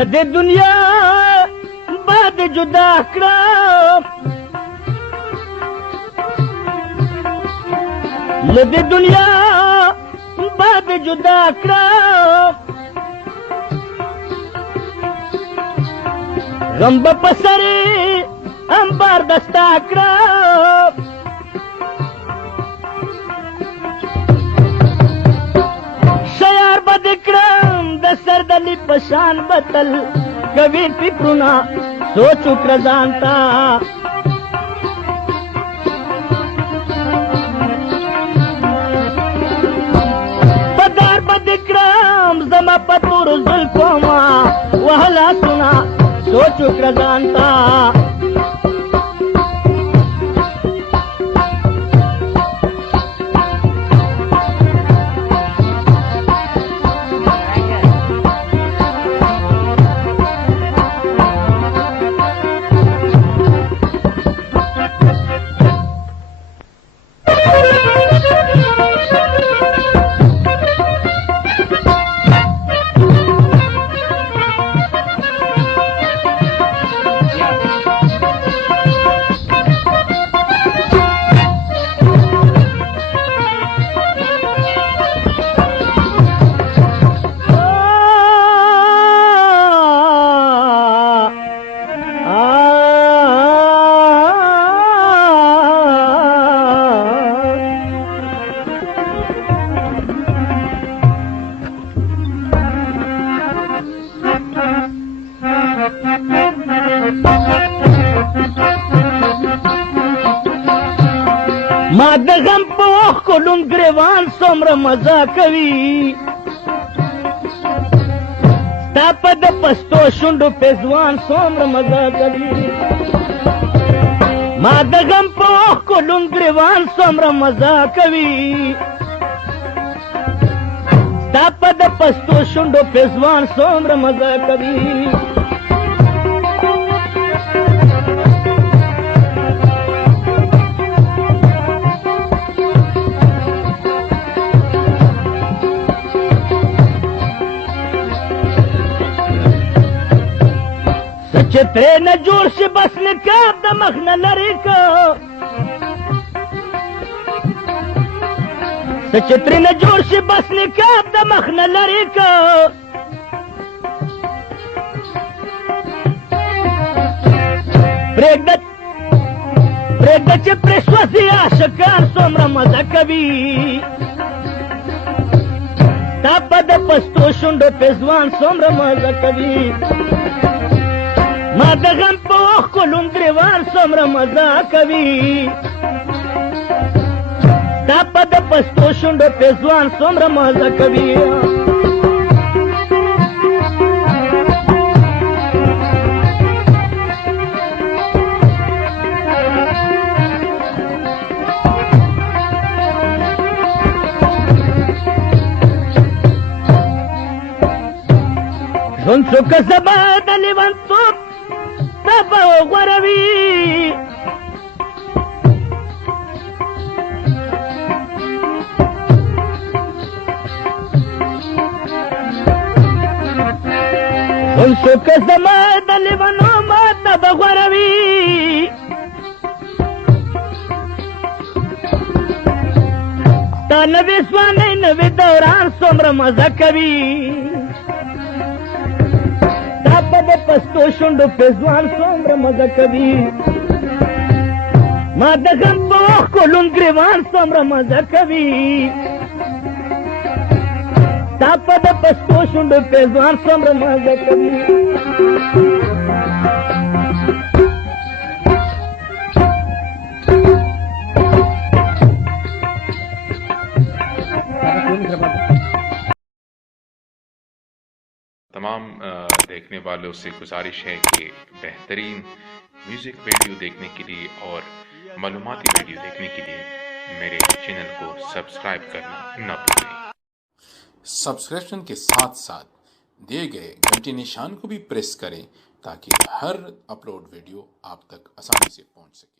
لدې دنیا بعد جدا کړه لدې دنیا بعد جدا کړه غم به په سر انبار دستا کړه شیار به دې کړم د سردلي په شان بتل کوي فکرونه سوچ وکړه ځان ته په دار به دې کړم زما په تورو زلفو ما وهلا سونه سوچ وکړه ځان ته ما د غم په اوښکو لوند ګریوان څومره مزه کوي ستا په د پستو شونډو پېزوان څومره مزه کوي ما د غم په اوښکو لوند ګریوان څومره مزه کوي ستا په د پستو شونډو پېزوان څومره مزه کوي چې ترې نه جوړ شي بس نقاب د مخ نه لرې که چې ترې نه جوړ شي بس نقاب د مخ نه لرې که پرېږده چې پرې سوځي عاشقان څومره مزه کوي ستا په د پستو شونډو پېزوان څومره مزه کوي ما د غم په اوښکو لوند ګریوان څومره مزه کوي ستا په د پستو شونډو پېزوان څومره مزه کوي ژوند څوکه زما د لیونتوب تبه غوروي ژوند څوکه زما د لیونو ما تبه غوروي ستا نوې ځوانۍ نوې دوران څومره مزه کوي د پستو شونډو پېزوان څومره مزه کوي ما د غم په اوښکو لوند ګریوان څومره مزه کوي ستا په د پستو شونډو پېزوان څومره مزه کوي तमाम देखने वालों से गुजारिश है कि बेहतरीन म्यूज़िक वीडियो देखने के लिए और मालूमाती वीडियो देखने के लिए मेरे चैनल को सब्सक्राइब करना न भूलें। सब्सक्रिप्शन के साथ साथ दिए गए घंटी निशान को भी प्रेस करें ताकि हर अपलोड वीडियो आप तक आसानी से पहुंच सके।